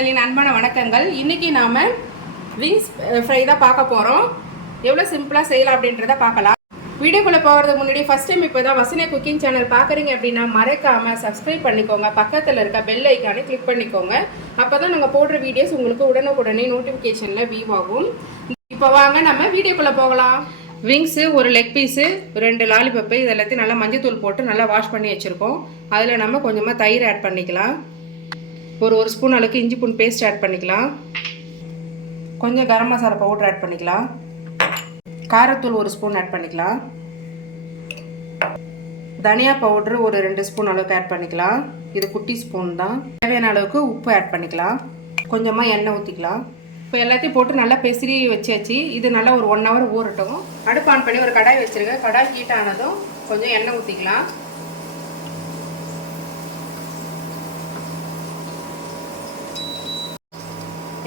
சேனலின் அன்பான வணக்கங்கள். இன்னைக்கு நாம விங்ஸ் ஃப்ரை தான் பார்க்க போறோம். எவ்வளவு சிம்பிளா செய்யலாம் அப்படின்றத பார்க்கலாம். வீடியோக்குள்ள போகிறதுக்கு முன்னாடி ஃபர்ஸ்ட் டைம் இப்போ தான் வசனியா குக்கிங் சேனல் பார்க்குறீங்க அப்படின்னா மறக்காம சப்ஸ்கிரைப் பண்ணிக்கோங்க. பக்கத்தில் இருக்க பெல் ஐக்கானை கிளிக் பண்ணிக்கோங்க. அப்போ தான் நாங்கள் போடுற வீடியோஸ் உங்களுக்கு உடனுக்குடனே நோட்டிஃபிகேஷனில் வியூ ஆகும். இப்போ வாங்க நம்ம வீடியோக்குள்ளே போகலாம். விங்ஸு, ஒரு லெக் பீஸு, 2 லாலிபப்பு, இது எல்லாத்தையும் நல்லா மஞ்சத்தூள் போட்டு நல்லா வாஷ் பண்ணி வச்சுருக்கோம். அதில் நம்ம கொஞ்சமாக தயிர் ஆட் பண்ணிக்கலாம். ஒரு ஸ்பூன் அளவுக்கு இஞ்சி பூண்டு பேஸ்ட் ஆட் பண்ணிக்கலாம். கொஞ்சம் கரம் மசாலா பவுடர் ஆட் பண்ணிக்கலாம். காரத்தூள் 1 ஸ்பூன் ஆட் பண்ணிக்கலாம். தனியா பவுடர் ஒரு 2 ஸ்பூன் அளவுக்கு ஆட் பண்ணிக்கலாம். இது குட்டி ஸ்பூன் தான். தேவையான அளவுக்கு உப்பு ஆட் பண்ணிக்கலாம். கொஞ்சமாக எண்ணெய் ஊற்றிக்கலாம். இப்போ எல்லாத்தையும் போட்டு நல்லா பெசரி வச்சாச்சு. இது நல்லா ஒரு 1 ஹவர் ஊறட்டும். அடுப்பு ஆன் பண்ணி ஒரு கடாய் வச்சுருக்கேன். கடாய் ஹீட் ஆனதும் கொஞ்சம் எண்ணெய் ஊற்றிக்கலாம்.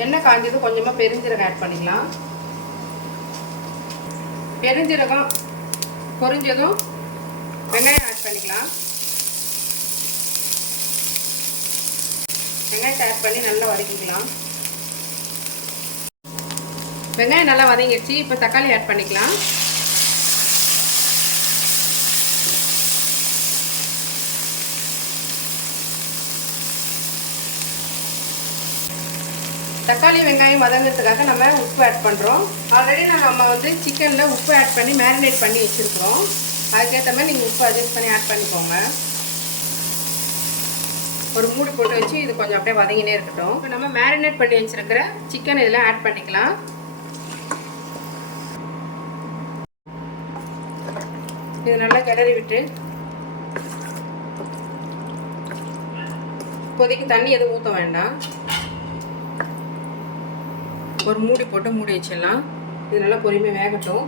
எண்ணெய் காஞ்சதும் கொஞ்சமாக பெருஞ்சீரகம் ஆட் பண்ணிக்கலாம். பெருஞ்சீரகம் பொரிஞ்சதும் வெங்காயம் ஆட் பண்ணிக்கலாம். வெங்காயத்தை ஆட் பண்ணி நல்லா வதக்கிக்கலாம். வெங்காயம் நல்லா வதங்கிடுச்சு. இப்போ தக்காளி ஆட் பண்ணிக்கலாம். தக்காளி வெங்காயம் வதங்கிறதுக்காக நம்ம உப்பு ஆட் பண்ணுறோம். ஆல்ரெடி நம்ம சிக்கனில் உப்பு ஆட் பண்ணி மேரினேட் பண்ணி வச்சுருக்கிறோம். அதுக்கேற்ற மாதிரி நீங்கள் உப்பு அட்ஜஸ்ட் பண்ணி ஆட் பண்ணிக்கோங்க. ஒரு மூடி போட்டு வச்சு இது கொஞ்சம் அப்படியே வதங்கினே இருக்கட்டும். இப்போ நம்ம மேரினேட் பண்ணி வச்சுருக்கிற சிக்கன் இதில் ஆட் பண்ணிக்கலாம். இது நல்லா கிளறி விட்டு இப்போதைக்கு தண்ணி எதுவும் ஊற்ற வேண்டாம். ஒரு மூடி போட்டு மூடி வச்சிடலாம். இது நல்லா பொறுமையாக வேகட்டும்.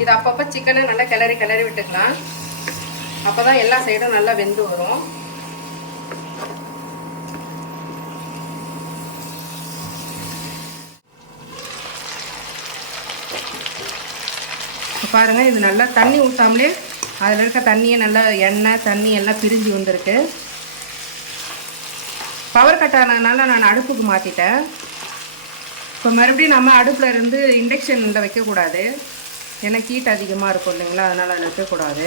இது அப்பப்போ சிக்கனை நல்லா கிளறி விட்டுக்கலாம். அப்போ தான் எல்லா சைடும் நல்லா வெந்து வரும். பாருங்க, இது நல்லா தண்ணி ஊற்றாமலே அதில் இருக்க தண்ணியை நல்லா எண்ணெய் தண்ணி எல்லாம் பிரிஞ்சு வந்திருக்கு. பவர் கட் ஆனதுனால நான் அடுப்புக்கு மாற்றிட்டேன். இப்போ மறுபடியும் நம்ம அடுப்பில் இருந்து இண்டக்ஷனில் வைக்கக்கூடாது. ஏன்னா ஹீட் அதிகமாக இருக்கும் இல்லைங்களா, அதனால் அதில் வைக்கக்கூடாது.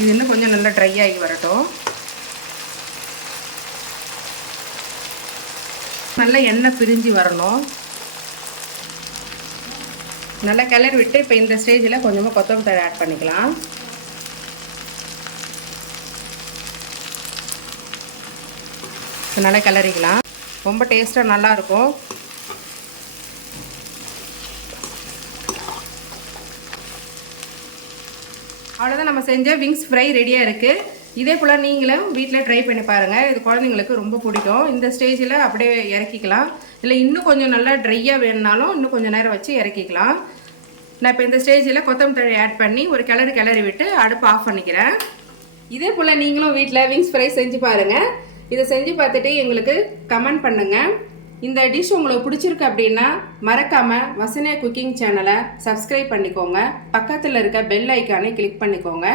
இது இன்னும் கொஞ்சம் நல்லா ட்ரை ஆகி வரட்டும். நல்லா எண்ணெய் பிரிஞ்சு வரணும். நல்லா கிளறி விட்டு இப்போ இந்த ஸ்டேஜில் கொஞ்சமாக கொத்தமல்லி தழை ஆட் பண்ணிக்கலாம். நல்லா கிளறிக்கலாம். ரொம்ப டேஸ்ட்டாக நல்லாயிருக்கும். அவ்வளோதான், நம்ம செஞ்ச விங்ஸ் ஃப்ரை ரெடியாக இருக்குது. இதே போல் நீங்களும் வீட்டில் ட்ரை பண்ணி பாருங்கள். இது குழந்தைங்களுக்கு ரொம்ப பிடிக்கும். இந்த ஸ்டேஜில் அப்படியே இறக்கிக்கலாம். இல்லை இன்னும் கொஞ்சம் நல்லா ட்ரையாக வேணுனாலும் இன்னும் கொஞ்சம் நேரம் வச்சு இறக்கிக்கலாம். நான் இப்போ இந்த ஸ்டேஜில் கொத்தமல்லி தழை ஆட் பண்ணி ஒரு கிளறி விட்டு அடுப்பு ஆஃப் பண்ணிக்கிறேன். இதே போல் நீங்களும் வீட்டில் விங்ஸ் ஃப்ரை செஞ்சு பாருங்கள். இதை செஞ்சு பார்த்துட்டு எங்களுக்கு கமெண்ட் பண்ணுங்கள். இந்த டிஷ் உங்களுக்கு பிடிச்சிருக்கு அப்படின்னா மறக்காமல் வசனியா குக்கிங் சேனலை சப்ஸ்கிரைப் பண்ணிக்கோங்க. பக்கத்தில் இருக்க பெல் ஐக்கானை கிளிக் பண்ணிக்கோங்க.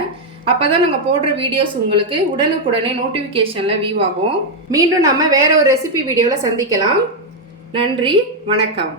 அப்போ தான் நாங்கள் போடுற வீடியோஸ் உங்களுக்கு உடனுக்குடனே நோட்டிஃபிகேஷனில் வியூ ஆகும். மீண்டும் நம்ம வேறு ஒரு ரெசிபி வீடியோவில் சந்திக்கலாம். நன்றி, வணக்கம்.